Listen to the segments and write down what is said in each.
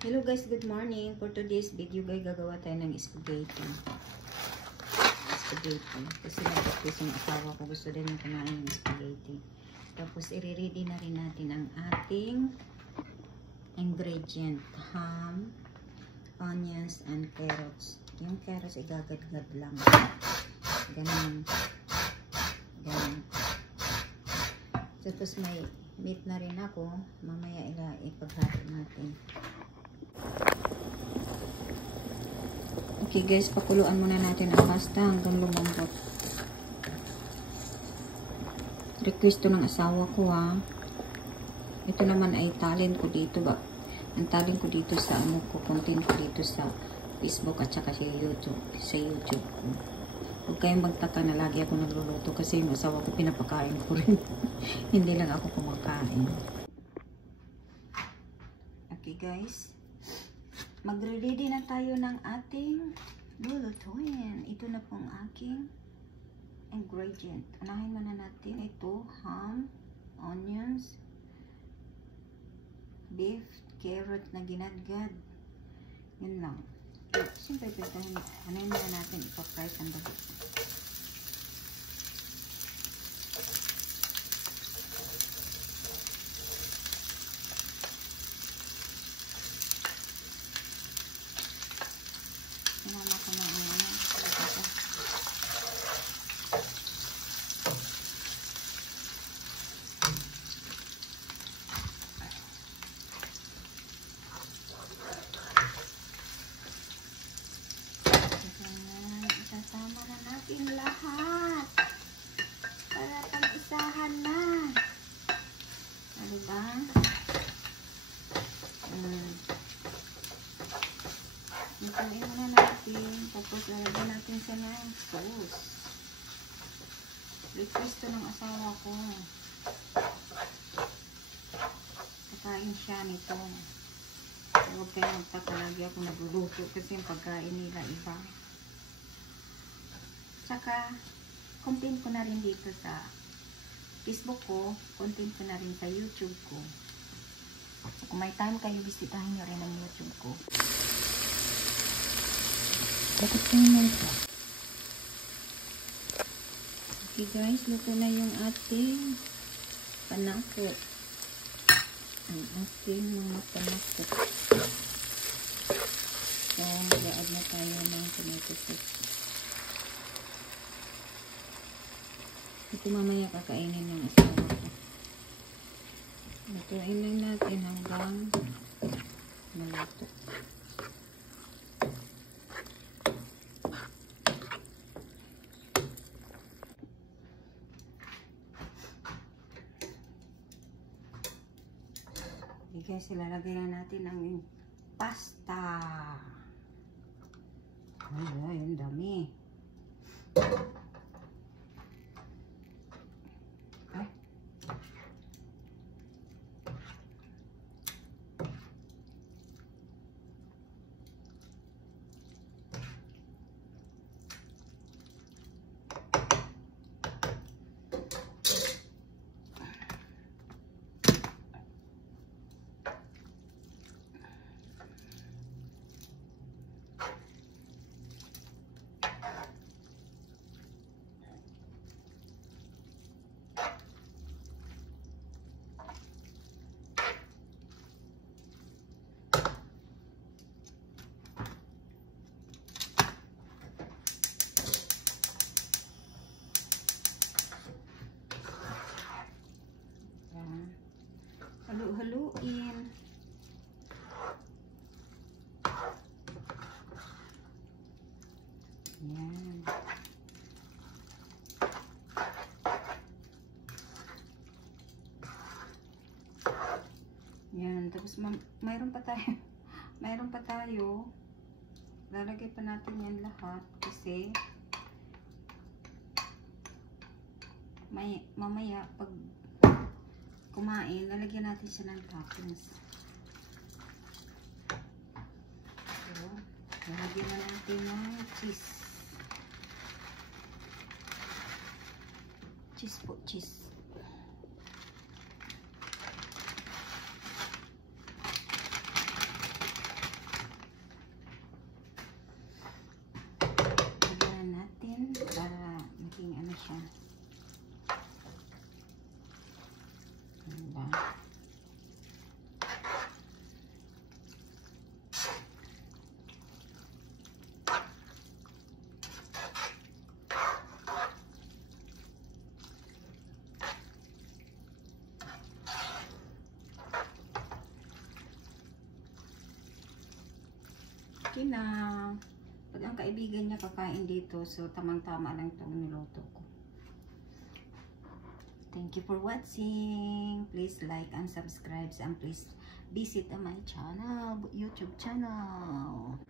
Hello guys, good morning. For today's video guys, gagawa tayo ng spaghetti. Kasi nag-request yung asawa ko, gusto din yung kumain ng spaghetti. Tapos i-ready na rin natin ang ating ingredient. Ham, onions, and carrots. Yung carrots igagadgad lang. Ganun. Tapos may meat na rin ako. Mamaya ipaghati natin. Okay guys, pakuluan muna natin ang pasta hanggang lumambot. Request to ng asawa ko ha. Ito naman ay talent ko dito ba. Ang talent ko dito sa content ko dito sa Facebook at saka sa YouTube. Huwag kayong magtaka na lagi ako nagluluto kasi yung asawa ko pinapakain ko rin. Hindi lang ako kumakain. Okay guys. Magre-ready na tayo ng ating lulutuin. Ito na pong aking ingredient. Unahin muna natin ito, ham, onions, beef, carrot na ginadgad. Yun lang. Siyempre, unahin muna natin ipapry ang bago. Isasama na natin lahat para pag-isahan na. Ano ba? Ituin na natin. Tapos lalagyan natin siya ng sauce. Request to ng asawa ko. Kakain siya nito. Huwag kayo magtaka, lagi ako nagluluto kasi yung pagkain nila iba. Tsaka, content ko na rin dito sa Facebook ko, content ko na rin sa YouTube ko. Kung may time kayo, bisitahin nyo rin ang YouTube ko. Bakit kayo na ito? Okay guys, luto na yung ating panakot. Ang ating mga panakot. So, mag-add na tayo ng tomato sauce. Ito mamaya kakainin ng asawa ko. Lutuin lang natin hanggang maluto. Okay guys, ilalagay na natin ang pasta. Ay, ang dami. Halu-haluin. Yan. Yan. Tapos mayroon pa tayo. Lalagay pa natin yan lahat kasi mamaya pag kumain, lalagyan natin siya ng toppings. So, lalagyan na natin ng cheese. Cheese po, cheese. okay na. Pag ang kaibigan niya kakain dito, so tamang-tama lang itong niluto ko. Thank you for watching. Please like and subscribe and please visit my channel, YouTube channel.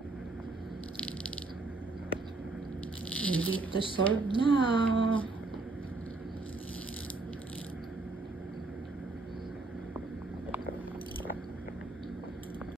Ready to serve na.